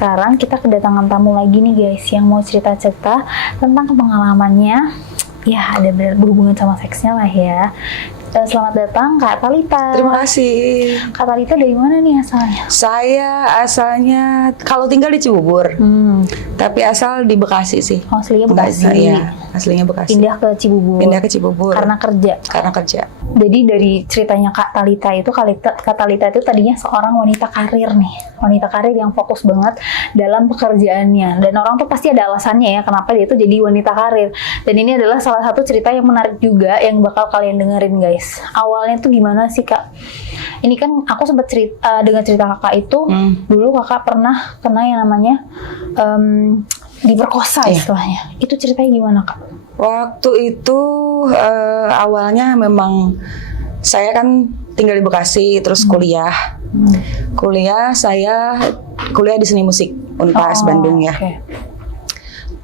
sekarang kita kedatangan tamu lagi nih guys, yang mau cerita-cerita tentang pengalamannya. Ya, ada berhubungan sama seksnya lah ya. Selamat datang Kak Talitha. Terima kasih. Kak Talitha dari mana nih asalnya? Saya asalnya kalau tinggal di Cibubur, tapi asal di Bekasi sih. Oh, aslinya Bekasi. Iya, aslinya Bekasi. Pindah ke Cibubur. Pindah ke Cibubur. Karena kerja. Karena kerja. Jadi dari ceritanya Kak Talitha itu, Kak Talitha itu tadinya seorang wanita karir nih. Wanita karir yang fokus banget dalam pekerjaannya. Dan orang tuh pasti ada alasannya ya kenapa dia tuh jadi wanita karir. Dan ini adalah salah satu cerita yang menarik juga yang bakal kalian dengerin guys. Awalnya tuh gimana sih Kak? Ini kan aku sempat dengar cerita kakak itu, dulu kakak pernah kena yang namanya diperkosa istilahnya. Itu ceritanya gimana Kak? Waktu itu awalnya memang saya kan tinggal di Bekasi, terus kuliah. Saya kuliah di seni musik Unpas Bandung ya. Okay.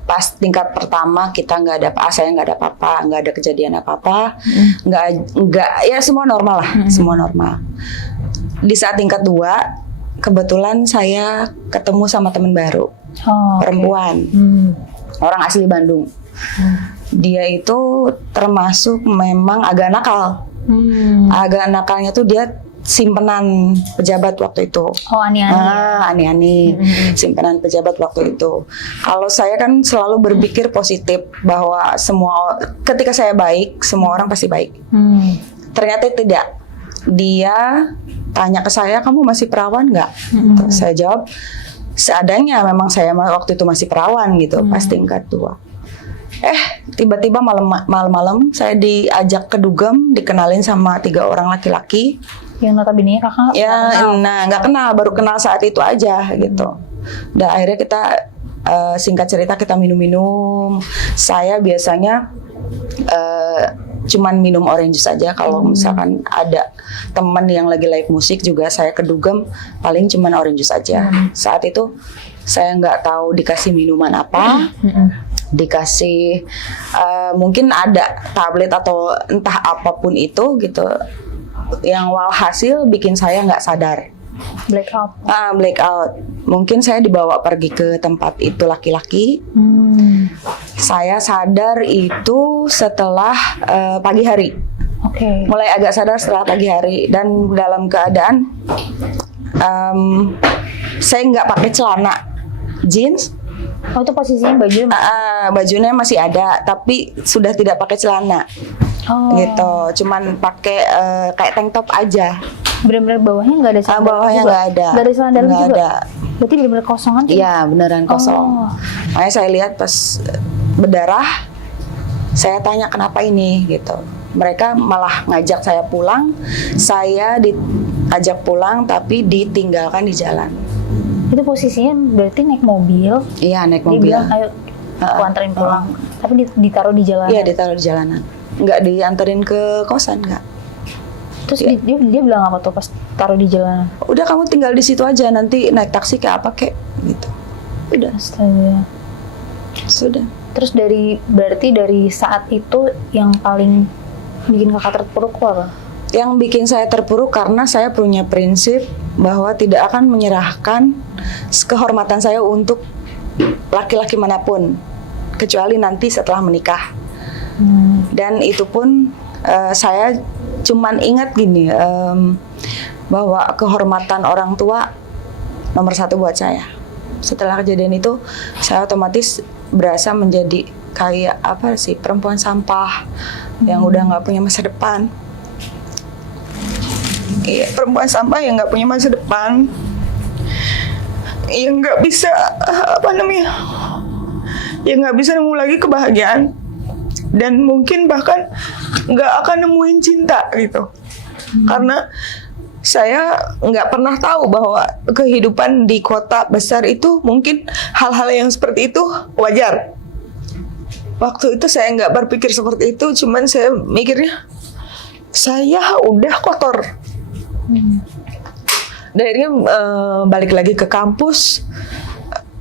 Pas tingkat pertama kita nggak ada saya nggak ada apa-apa, nggak ada kejadian apa-apa, nggak ya semua normal lah, semua normal. Di saat tingkat 2 kebetulan saya ketemu sama teman baru, perempuan, orang asli Bandung. Dia itu termasuk memang agak nakal, agak nakalnya tuh dia simpenan pejabat waktu itu. Oh, ani-ani. Ani-ani. Simpenan pejabat waktu itu. Kalau saya kan selalu berpikir positif bahwa ketika saya baik, semua orang pasti baik. Ternyata tidak. Dia tanya ke saya, kamu masih perawan nggak? Saya jawab, seadanya memang saya waktu itu masih perawan gitu, pas tingkat 2. Tiba-tiba malam-malam saya diajak ke dugem, dikenalin sama 3 orang laki-laki. Yang notabene kakak nggak kenal, baru kenal saat itu aja gitu. Dan akhirnya kita singkat cerita kita minum-minum. Saya biasanya cuman minum orange juice aja. Kalau misalkan ada teman yang lagi live musik juga saya ke dugem, paling cuman orange juice aja. Saat itu saya nggak tahu dikasih minuman apa. Dikasih mungkin ada tablet atau entah apapun itu gitu, yang walhasil bikin saya nggak sadar, blackout. Mungkin saya dibawa pergi ke tempat itu laki-laki. Saya sadar itu setelah pagi hari. Mulai agak sadar setelah pagi hari, dan dalam keadaan saya nggak pakai celana jeans. Oh, itu posisinya bajunya masih ada, tapi sudah tidak pakai celana. Gitu, cuman pakai kayak tank top aja. Benar-benar bawahnya nggak ada celana. Bawahnya nggak ada. Nggak ada celana dalam juga. Ada. Berarti benar-benar kosongan? Iya, beneran kosong. Makanya saya lihat pas berdarah, saya tanya kenapa ini gitu. Mereka malah ngajak saya pulang. Saya diajak pulang, tapi ditinggalkan di jalan. Itu posisinya berarti naik mobil? Iya, naik mobil. Dia bilang, ayo aku anterin pulang. Tapi ditaruh di jalanan? Iya, ditaruh di jalanan. Nggak dianterin ke kosan, nggak. Terus dia bilang apa tuh pas taruh di jalanan? Udah, kamu tinggal di situ aja, nanti naik taksi kayak apa kek gitu. Udah. Astaga. Sudah. Terus berarti dari saat itu yang paling bikin kakak terpuruk apa? Yang bikin saya terpuruk karena saya punya prinsip bahwa tidak akan menyerahkan kehormatan saya untuk laki-laki manapun, kecuali nanti setelah menikah. Dan itu pun saya cuman ingat gini, bahwa kehormatan orang tua nomor 1 buat saya. Setelah kejadian itu, saya otomatis berasa menjadi kayak perempuan sampah yang udah nggak punya masa depan. Iya, perempuan sampah yang nggak punya masa depan, yang nggak bisa yang nggak bisa nemu lagi kebahagiaan, dan mungkin bahkan nggak akan nemuin cinta gitu. Karena saya nggak pernah tahu bahwa kehidupan di kota besar itu mungkin hal-hal yang seperti itu wajar. Waktu itu saya nggak berpikir seperti itu, cuman saya mikirnya saya udah kotor. Dan akhirnya balik lagi ke kampus,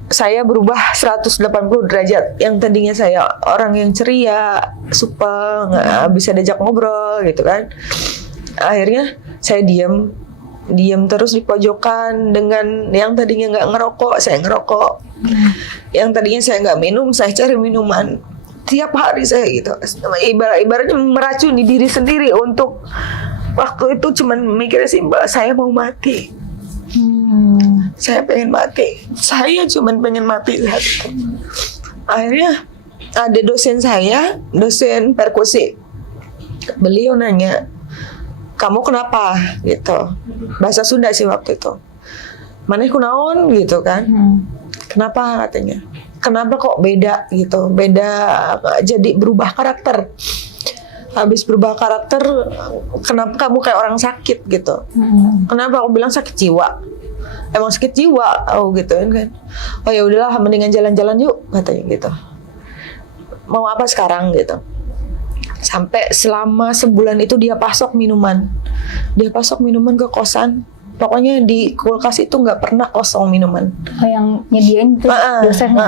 saya berubah 180 derajat. Yang tadinya saya orang yang ceria, supel, bisa diajak ngobrol gitu kan. Akhirnya saya diam, Diam terus di pojokan dengan yang tadinya nggak ngerokok, saya ngerokok. Yang tadinya saya nggak minum, saya cari minuman. Tiap hari saya gitu. Ibaratnya meracuni diri sendiri untuk waktu itu cuman mikirnya simpel, saya mau mati. Saya pengen mati. Saya cuman pengen mati saat itu. Akhirnya ada dosen saya, dosen perkusi. Beliau nanya, kamu kenapa gitu, bahasa Sunda sih waktu itu, maneh kunaon gitu kan. Kenapa katanya, kenapa kok beda gitu, beda jadi berubah karakter. Habis berubah karakter, kenapa kamu kayak orang sakit gitu. Kenapa aku bilang sakit jiwa, emang sakit jiwa, oh gitu kan. Oh ya udahlah, mendingan jalan-jalan yuk katanya gitu. Mau apa sekarang gitu. Sampai selama sebulan itu dia pasok minuman ke kosan. Pokoknya di kulkas itu nggak pernah kosong minuman. Oh, yang nyediain itu dosennya?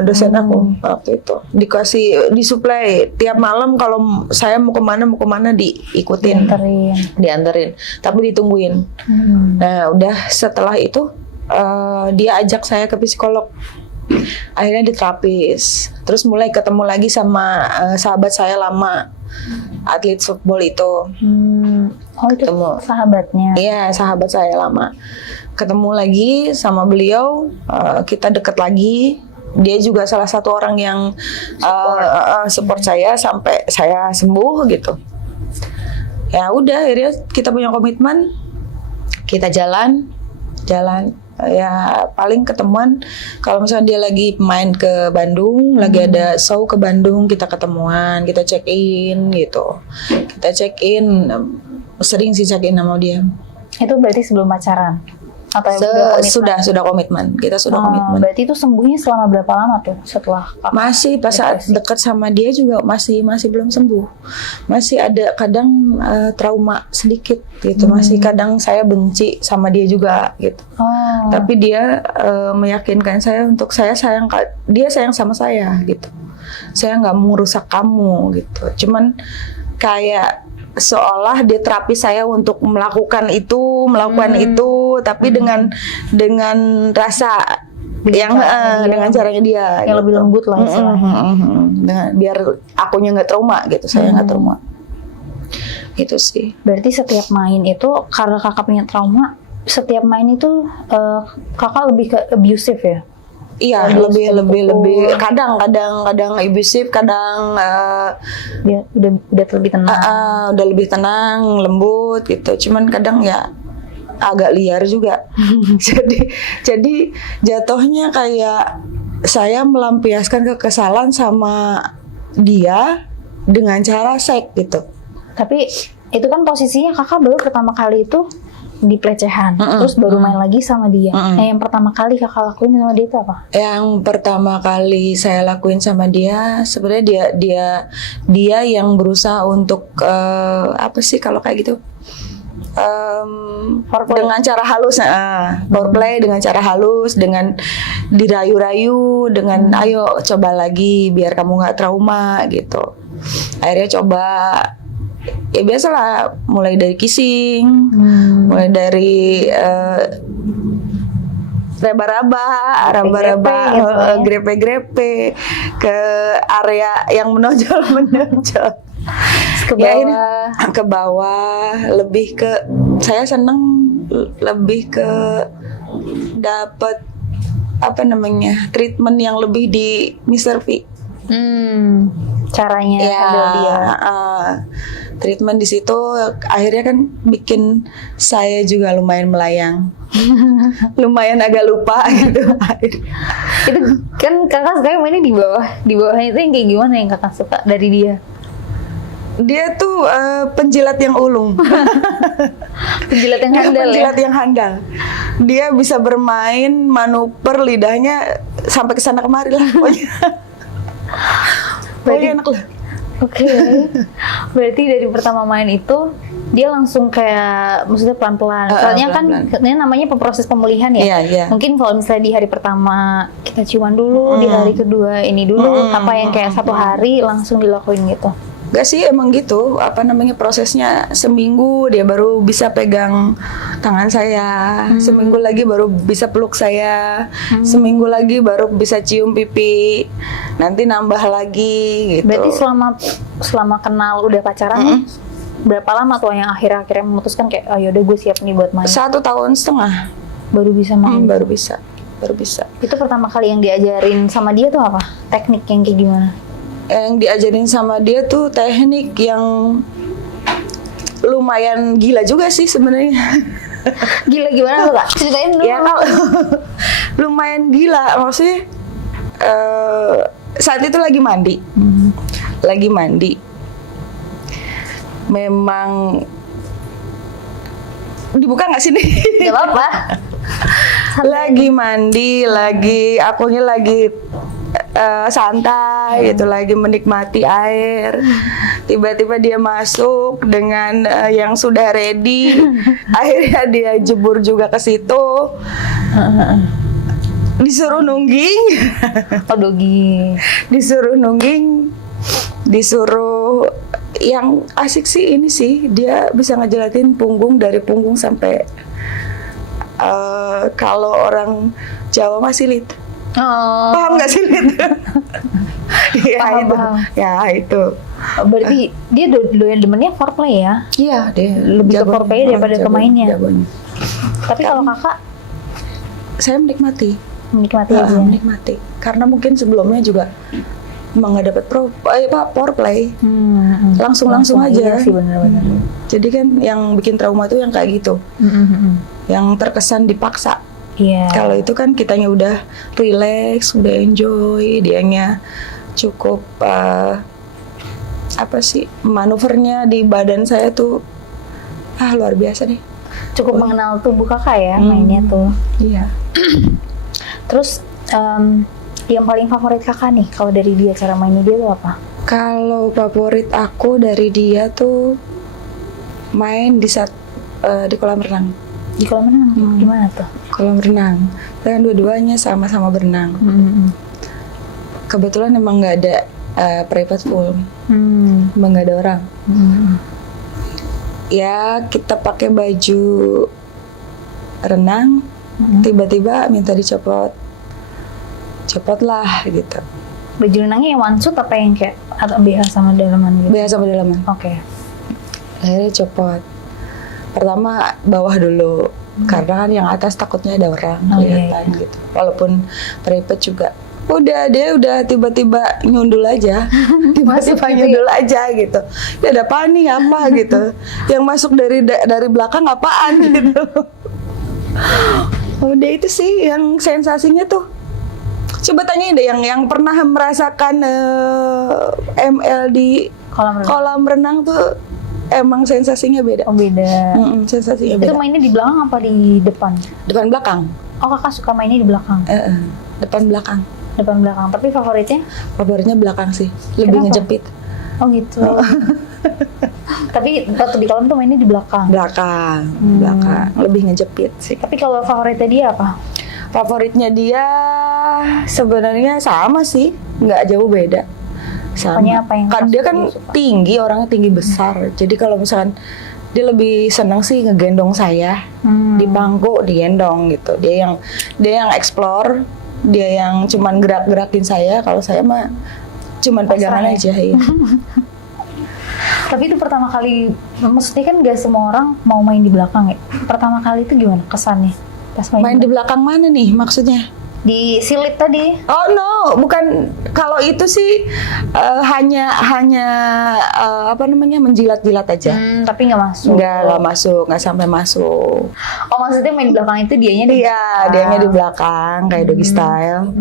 Dosen aku waktu itu dikasih, disuplai tiap malam. Kalau saya mau kemana diikutin, dianterin, tapi ditungguin. Nah udah setelah itu dia ajak saya ke psikolog. Akhirnya diterapis. Terus mulai ketemu lagi sama sahabat saya lama, atlet football itu. Oh itu ketemu sahabatnya? Iya, sahabat saya lama. Ketemu lagi sama beliau, kita deket lagi. Dia juga salah satu orang yang support saya sampai saya sembuh gitu. Ya udah, akhirnya kita punya komitmen, kita jalan. Ya paling ketemuan kalau misalnya dia lagi main ke Bandung, lagi ada show ke Bandung, kita ketemuan, kita check in gitu. Kita check in, sering sih check in sama dia. Itu berarti sebelum pacaran? Atau sudah komitmen. Kita sudah komitmen. Berarti itu sembuhnya selama berapa lama tuh setelah masih pas saat dekat sama dia juga masih belum sembuh. Masih ada kadang trauma sedikit gitu. Masih kadang saya benci sama dia juga gitu. Tapi dia meyakinkan saya untuk saya sayang, dia sayang sama saya gitu. Saya nggak mau rusak kamu gitu. Cuman kayak seolah dia terapi saya untuk melakukan itu, tapi dengan rasa dengan caranya dia yang gitu. lebih lembut lah Dengan biar akunya nggak trauma gitu, saya nggak trauma. Itu sih. Berarti setiap main itu karena kakak punya trauma, setiap main itu kakak lebih ke abusive ya? Iya, lebih kadang abusive, kadang dia udah lebih tenang. Udah lebih tenang, lembut gitu. Cuman kadang ya agak liar juga. jadi jatuhnya kayak saya melampiaskan kekesalan sama dia dengan cara seks gitu. Tapi itu kan posisinya kakak baru pertama kali itu di pelecehan, terus baru main lagi sama dia. Yang pertama kali kakak lakuin sama dia itu apa? Yang pertama kali saya lakuin sama dia, sebenarnya dia yang berusaha untuk apa sih kalau kayak gitu? Dengan cara halus, foreplay dengan cara halus, dengan dirayu-rayu, dengan ayo coba lagi biar kamu nggak trauma gitu. Akhirnya coba. Ya biasalah, mulai dari kissing, mulai dari raba-raba, grepe-grepe ke area yang menonjol. Ke bawah. Ke bawah, lebih ke saya seneng lebih ke dapat treatment yang lebih di Mr. V. Caranya handle dia. Treatment di situ akhirnya kan bikin saya juga lumayan melayang. Lumayan agak lupa gitu. Itu kan kakak sekarang mainnya di bawahnya itu yang kayak gimana yang kakak suka dari dia? Dia tuh penjilat yang ulung. Penjilat yang handal. Penjilat yang handal. Dia bisa bermain manuver lidahnya sampai kesana kemari lah pokoknya. Berarti enak lah. Oke. Berarti dari pertama main itu dia langsung kayak maksudnya pelan-pelan. Soalnya pelan-pelan. Kan ini namanya proses pemulihan ya. Yeah. Mungkin kalau misalnya di hari pertama kita ciuman dulu, di hari kedua ini dulu, apa yang kayak satu hari langsung dilakuin gitu. Gak sih, emang gitu. Apa namanya, prosesnya seminggu dia baru bisa pegang tangan saya, seminggu lagi baru bisa peluk saya, seminggu lagi baru bisa cium pipi, nanti nambah lagi gitu. Berarti selama kenal udah pacaran nih, berapa lama tuh yang akhirnya memutuskan kayak, oh yaudah gue siap nih buat main? 1,5 tahun Baru bisa main. baru bisa. Itu pertama kali yang diajarin sama dia tuh apa? Teknik yang kayak gimana? Yang diajarin sama dia tuh teknik yang lumayan gila juga sih sebenarnya. Gila gimana tuh Kak? Ceritain dulu. Ya kalau lumayan gila, maksudnya saat itu lagi mandi, memang dibuka nggak sih nih? Gak apa-apa. Lagi mandi, akunya lagi santai gitu, lagi menikmati air. Tiba-tiba dia masuk dengan yang sudah ready. Akhirnya dia jebur juga ke situ. Disuruh nungging. Oh dogi. Disuruh nungging. Disuruh, yang asik sih ini sih, dia bisa ngejelatin punggung, dari punggung sampai kalau orang Jawa masih lit. Oh. Paham nggak sih lit? Ya Paham, itu. paham. Ya itu. Berarti dia doyan demennya foreplay ya? Iya, dia Lebih ke jagonya. foreplay daripada ke mainnya. Jagonya. Tapi kalau kakak Saya menikmati. menikmati aja. Menikmati. Karena mungkin sebelumnya juga emang nggak dapat foreplay. Langsung aja. Iya sih benar-benar. Jadi kan yang bikin trauma tuh yang kayak gitu. Yang terkesan dipaksa. Iya. Kalau itu kan kitanya udah relax, udah enjoy, dianya cukup apa sih, manuvernya di badan saya tuh luar biasa deh. Cukup mengenal tubuh kakak ya mainnya tuh. Iya. Terus yang paling favorit kakak nih kalau dari dia, cara mainnya dia tuh apa? Kalau favorit aku dari dia tuh main di kolam renang. Di kolam renang gimana tuh? Kolam renang. Kan dua-duanya sama-sama berenang. Kebetulan emang nggak ada private pool. Emang nggak ada orang. Ya kita pakai baju renang, tiba-tiba minta dicopot lah gitu. Baju renangnya yang one suit apa yang kayak atau BH sama dalaman gitu? Biasa sama dalaman. Oke. Akhirnya copot. Pertama bawah dulu, karena kan yang atas takutnya ada orang kelihatan gitu. Walaupun private juga. Dia udah tiba-tiba nyundul aja. Tiba-tiba nyundul aja gitu. Ya ada apa nih, apa gitu. Yang masuk dari belakang apaan gitu. Udah itu sih yang sensasinya tuh. Coba tanyain deh yang pernah merasakan ML di kolam renang tuh, emang sensasinya beda. Oh beda. Sensasinya Itu beda. mainnya di belakang apa di depan? Depan belakang. Oh kakak suka mainnya di belakang? Depan belakang. Depan belakang. Tapi Favoritnya belakang sih. Lebih Kenapa? ngejepit. Oh gitu. Tapi waktu di kolam tuh mainnya di belakang. Belakang. Lebih ngejepit sih. Tapi kalau favoritnya dia apa? Favoritnya dia sebenarnya sama sih, nggak jauh beda. Sama. Pokoknya apa yang Kan dia kan suka? tinggi, orangnya tinggi besar. Jadi kalau misalkan dia lebih senang sih ngegendong saya, di pangku digendong gitu. Dia yang explore, dia yang cuman gerak-gerakin saya. Kalau saya mah cuman pegangan aja ya. Tapi itu pertama kali, maksudnya kan gak semua orang mau main di belakang ya. Pertama kali itu gimana kesannya pas Main di belakang mana nih maksudnya? di silit tadi? Oh no, bukan. Kalau itu sih hanya apa namanya, menjilat-jilat aja. Tapi nggak masuk. Nggak masuk, nggak sampai masuk. Oh maksudnya main di belakang itu dianya di Iya, dianya di belakang kayak doggy style.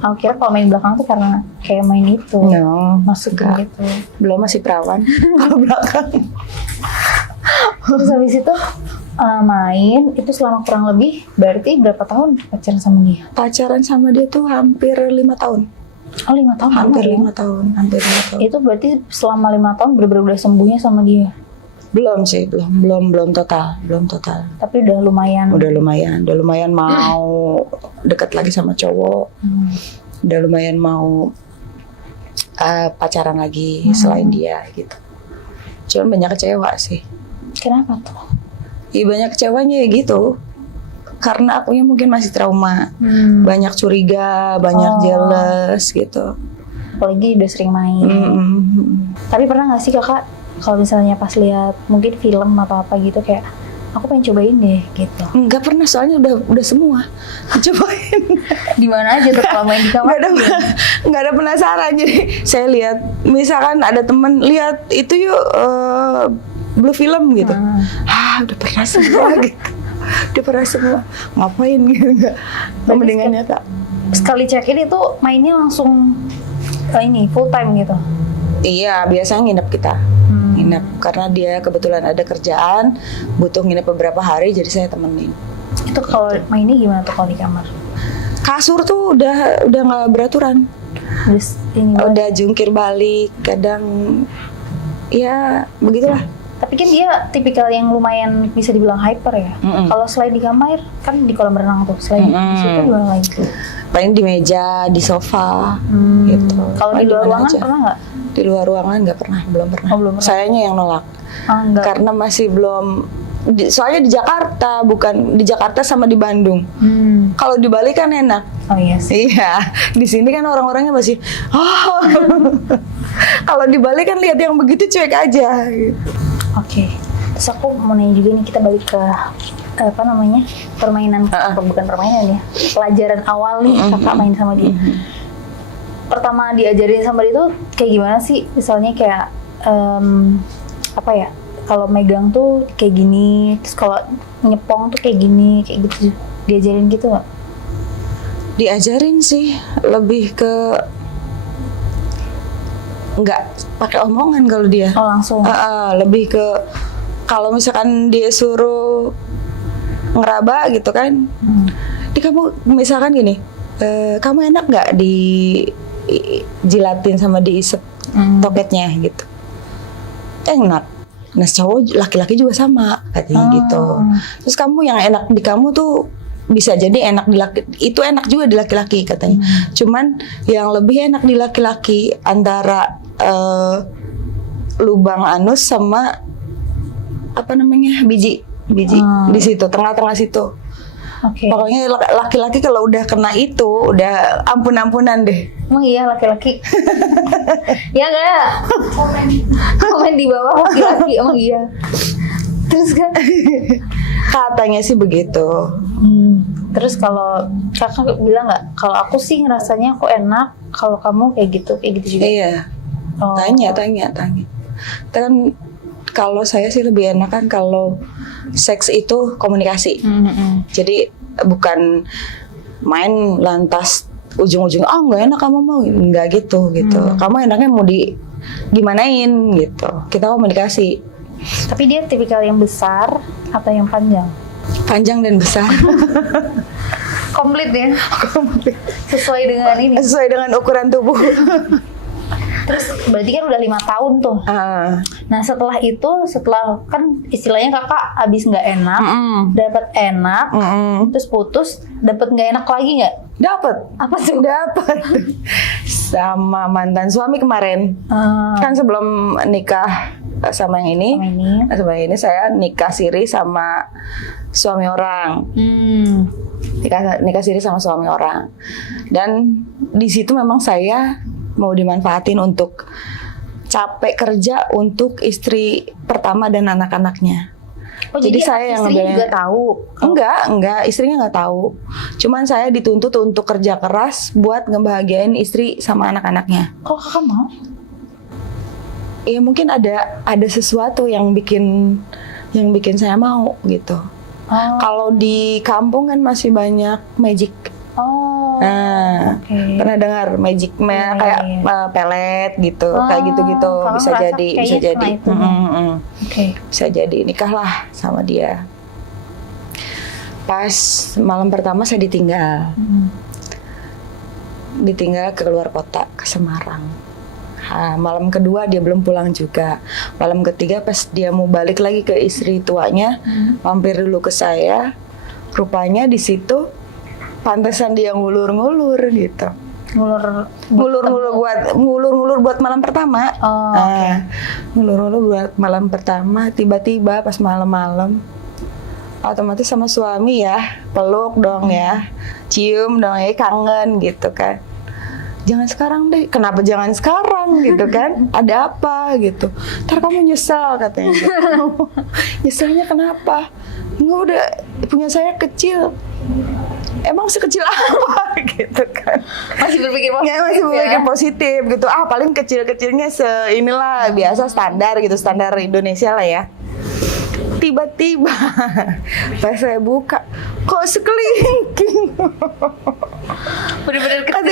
Aku kira kalau main di belakang tuh karena kayak main itu. No, Masukin enggak. gitu. Belum, masih perawan. Kalau belakang. Terus habis itu main itu selama kurang lebih berarti berapa tahun pacaran sama dia? Pacaran sama dia tuh hampir 5 tahun. Oh 5 tahun. Hampir lama ya? 5 tahun, hampir 5 tahun. Itu berarti selama 5 tahun bener-bener udah sembuhnya sama dia. Belum sih, belum total. Tapi udah lumayan. Udah lumayan mau dekat lagi sama cowok. Udah lumayan mau pacaran lagi selain dia gitu. Cuman banyak kecewa sih. Kenapa tuh? Iya banyak kecewanya ya gitu. Karena akunya mungkin masih trauma. Banyak curiga, banyak jealous gitu. Apalagi udah sering main. Tapi pernah nggak sih kakak kalau misalnya pas lihat mungkin film atau apa gitu kayak aku pengen cobain deh gitu? Enggak pernah, soalnya udah semua cobain. Di mana aja tuh kalau main di kamar? Nggak ada penasaran. Jadi saya lihat misalkan ada teman lihat itu yuk Blue film gitu. Udah pernah semua gitu. Udah pernah semua. Ngapain gitu enggak. Mendingannya Kak. Sekali check-in itu mainnya langsung ini full time gitu. Iya, biasanya nginep kita. Nginep karena dia kebetulan ada kerjaan, butuh nginep beberapa hari jadi saya temenin. Itu kalau mainnya gimana tuh kalau di kamar? Kasur tuh udah nggak beraturan. Terus ini Udah jungkir balik, kadang ya begitulah. tapi kan dia tipikal yang lumayan bisa dibilang hyper ya. Kalau selain di kamar kan di kolam renang tuh, selain di situ gimana lagi? Paling di meja, di sofa, gitu. Kalau di Paling luar dimana ruangan aja. pernah nggak? Di luar ruangan nggak pernah, belum pernah. Oh, belum pernah. Sayanya yang nolak. Enggak. Karena masih belum. Soalnya di Jakarta, bukan di Jakarta sama di Bandung. Kalau di Bali kan enak. Oh iya sih. Iya, di sini kan orang-orangnya masih. Kalau di Bali kan lihat yang begitu cuek aja. Oke. Terus aku mau nanya juga nih, kita balik ke apa namanya permainan, bukan permainan ya, pelajaran awal nih kakak main sama dia. Pertama diajarin sama dia tuh kayak gimana sih? Misalnya kayak apa ya? Kalau megang tuh kayak gini, terus kalau nyepong tuh kayak gini, kayak gitu. Diajarin gitu nggak? Diajarin sih, lebih ke nggak pakai omongan kalau dia. Oh langsung. Lebih ke kalau misalkan dia suruh ngeraba gitu kan, di kamu misalkan gini, kamu enak nggak dijilatin sama diisep toketnya gitu? Enak. Nah cowok laki-laki juga sama katanya gitu. Terus kamu yang enak di kamu tuh bisa jadi enak di laki, itu enak juga di laki-laki katanya. Cuman yang lebih enak di laki-laki antara lubang anus sama apa namanya biji di situ tengah-tengah situ. Pokoknya laki-laki kalau udah kena itu udah ampun-ampunan deh. Emang iya laki-laki? Ya nggak? Komen di bawah laki-laki emang iya. Terus kan? Katanya sih begitu. Terus kalau kakak bilang nggak? Kalau aku sih ngerasanya aku enak. Kalau kamu kayak gitu juga. Iya. Tanya. Kan kalau saya sih lebih enak kan kalau seks itu komunikasi. Jadi bukan main lantas ujung-ujung nggak enak kamu mau nggak gitu. Kamu enaknya mau gimanain gitu. Kita komunikasi. Tapi dia tipikal yang besar atau yang panjang? Panjang dan besar. Komplit ya. Sesuai dengan ini. Sesuai dengan ukuran tubuh. Terus berarti kan udah 5 tahun tuh. Nah setelah kan istilahnya kakak abis nggak enak, dapat enak, terus putus, dapat nggak enak lagi nggak? Dapat. Apa tuh? Dapat. Sama mantan suami kemarin. Kan sebelum nikah sama yang ini saya nikah siri sama suami orang. Nikah siri sama suami orang. Dan di situ memang saya mau dimanfaatin untuk capek kerja untuk istri pertama dan anak-anaknya. Jadi saya yang istrinya juga tahu? Enggak, istrinya nggak tahu. Cuman saya dituntut untuk kerja keras buat ngebahagiain istri sama anak-anaknya. Kok kakak mau? Ya mungkin ada sesuatu yang bikin saya mau gitu. Kalau di kampung kan masih banyak magic. Pernah dengar magic kayak pelet gitu, kayak gitu-gitu bisa jadi. Bisa jadi nikahlah sama dia. Pas malam pertama saya ditinggal ke luar kota, ke Semarang. Malam kedua dia belum pulang juga. Malam ketiga pas dia mau balik lagi ke istri tuanya, mampir dulu ke saya. Rupanya di situ pantesan dia ngulur-ngulur gitu. ngulur-ngulur buat malam pertama. Oh, oke. Ngulur-ngulur buat malam pertama, tiba-tiba pas malam-malam otomatis sama suami ya, peluk dong ya, cium dong ya, kangen gitu kan. Jangan sekarang deh, kenapa jangan sekarang gitu kan? Ada apa gitu? Ntar kamu nyesel katanya gitu. Nyeselnya kenapa? Nggak, udah punya saya kecil. Emang sekecil apa gitu kan? Masih berpikir positif Ya, masih berpikir positif gitu. Paling kecil-kecilnya inilah biasa standar gitu, standar Indonesia lah ya. Tiba-tiba pas saya buka, kok sekelingking. bener-bener Kata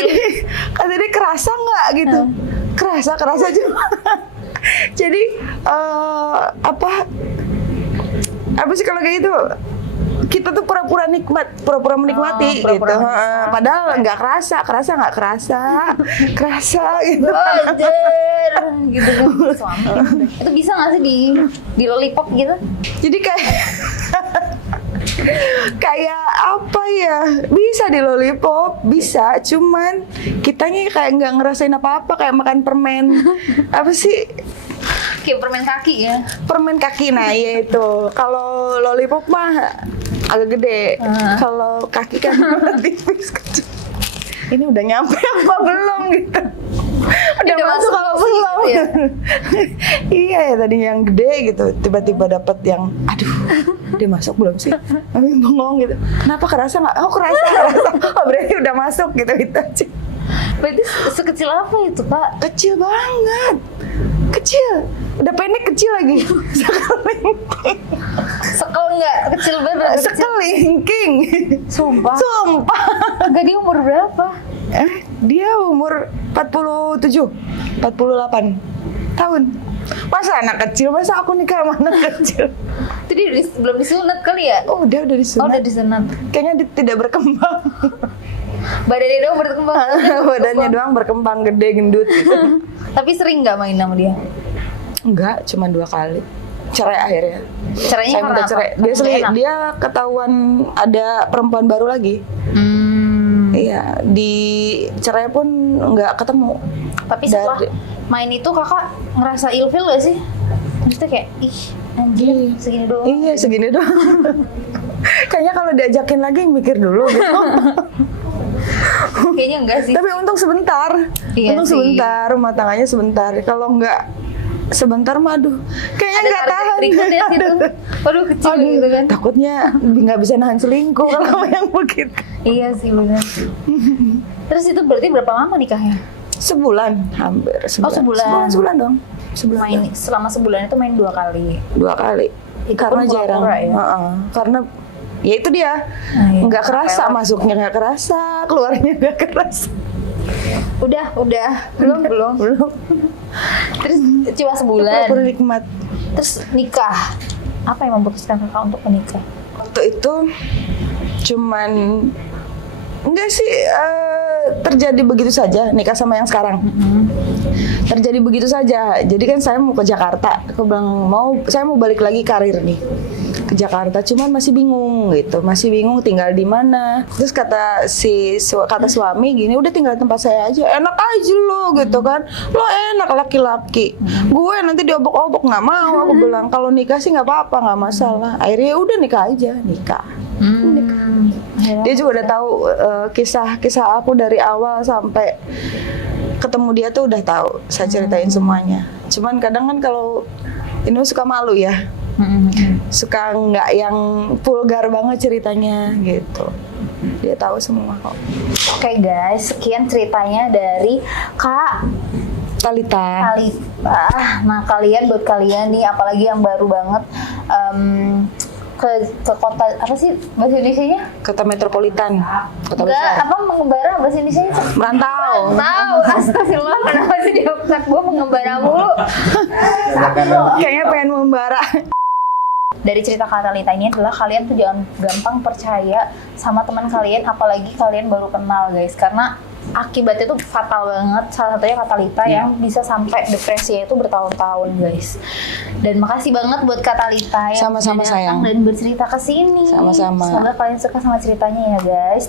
dia kerasa nggak gitu? Kerasa cuma. Jadi apa sih kalau kayak gitu? Kita tuh pura-pura menikmati gitu. Padahal nggak kerasa nggak kerasa gitu. gitu kan suami. Itu bisa nggak sih di lollipop gitu? Jadi kayak apa ya? Bisa di lollipop, bisa. Cuman kitanya kayak nggak ngerasain apa-apa, kayak makan permen. Apa sih? Kayak permen kaki ya? Permen kaki, nah ya itu. Kalau lollipop mah agak gede. Kalau kaki kan tipis kecil. Ini udah nyampe apa belum gitu? Udah masuk apa belum? Gitu ya? Iya ya, tadinya yang gede gitu, tiba-tiba dapat yang, aduh, dia masuk belum sih? Kami bengong gitu. Kenapa kerasa nggak? Oh kerasa. Oh berarti udah masuk gitu itu aja. Berarti sekecil apa itu Pak? Kecil banget, kecil. Udah pendek kecil lagi. Sekel nggak? Kecil banget. Sekelingking. Sumpah. Gak, dia umur berapa? Dia umur 48 tahun. Masa anak kecil? Masa aku nikah sama anak kecil? Itu dia belum disunat kali ya? Oh, dia udah disunat. Oh, udah disunat. Kayaknya dia tidak berkembang. Badannya doang berkembang. Badannya doang berkembang, gede, gendut gitu. Tapi sering nggak main sama dia? Enggak, cuma 2 kali. Cerai akhirnya. Caranya Saya karena minta apa? cerai. Dia ketahuan ada perempuan baru lagi. Iya, di cerai pun nggak ketemu. Tapi setelah main itu kakak ngerasa ilfil gak sih? Maksudnya kayak, ih anjir segini doang. Iya, segini doang. Kayaknya kalau diajakin lagi mikir dulu gitu. Kayaknya enggak sih. Tapi untung sebentar. Iya Untung sih. sebentar, rumah tangganya sebentar. Kalau nggak sebentar mah aduh, kayaknya nggak tahan. Berikutnya gitu. Waduh kecil gitu kan. Takutnya nggak bisa nahan selingkuh kalau yang begitu. Iya sih benar. Terus itu berarti berapa lama nikahnya? Sebulan, hampir sebulan. Oh, sebulan. Sebulan dong. Sebulan. Main selama sebulan itu main 2 kali. 2 kali. Itu Karena pun jarang. pura-pura ya? Karena ya itu dia. Iya. Nggak kerasa, Capek. masuknya nggak kerasa, keluarnya nggak kerasa. Udah. Belum. Terus cuma sebulan. Pura-pura nikmat. Terus nikah. Apa yang memutuskan kakak untuk menikah? Waktu itu cuman enggak sih, terjadi begitu saja nikah sama yang sekarang. Terjadi begitu saja. Jadi kan saya mau ke Jakarta. Aku bilang saya mau balik lagi karir nih ke Jakarta. Cuman masih bingung gitu. Masih bingung tinggal di mana. Terus kata suami gini, udah tinggal di tempat saya aja. Enak aja lo gitu kan. Lo enak laki-laki. Gue nanti diobok-obok, nggak mau. Aku bilang kalau nikah sih nggak apa-apa, nggak masalah. Akhirnya udah nikah aja, nikah. Dia juga udah tahu kisah aku dari awal sampai ketemu dia tuh udah tahu. Saya ceritain semuanya. Cuman kadang kan kalau ini suka malu ya, suka nggak yang vulgar banget ceritanya gitu. Dia tahu semua kok. Oke guys, sekian ceritanya dari Kak Talita. Nah buat kalian nih, apalagi yang baru banget ke kota apa sih bahasa Indonesianya? Kota metropolitan. Kota Enggak, besar. apa mengembara bahasa Indonesianya? Merantau. Astagfirullah, kenapa sih di otak gue mengembara mulu? Kayaknya pengen membara. Dari cerita Kak Talita ini adalah kalian tuh jangan gampang percaya sama teman kalian, apalagi kalian baru kenal guys, karena akibatnya tuh fatal banget. Salah satunya Kak Talita yang bisa sampai depresinya itu bertahun-tahun guys. Dan makasih banget buat Kak Talita yang Sama-sama, sudah datang sayang. dan bercerita ke sini. Sama-sama. Semoga kalian suka sama ceritanya ya guys.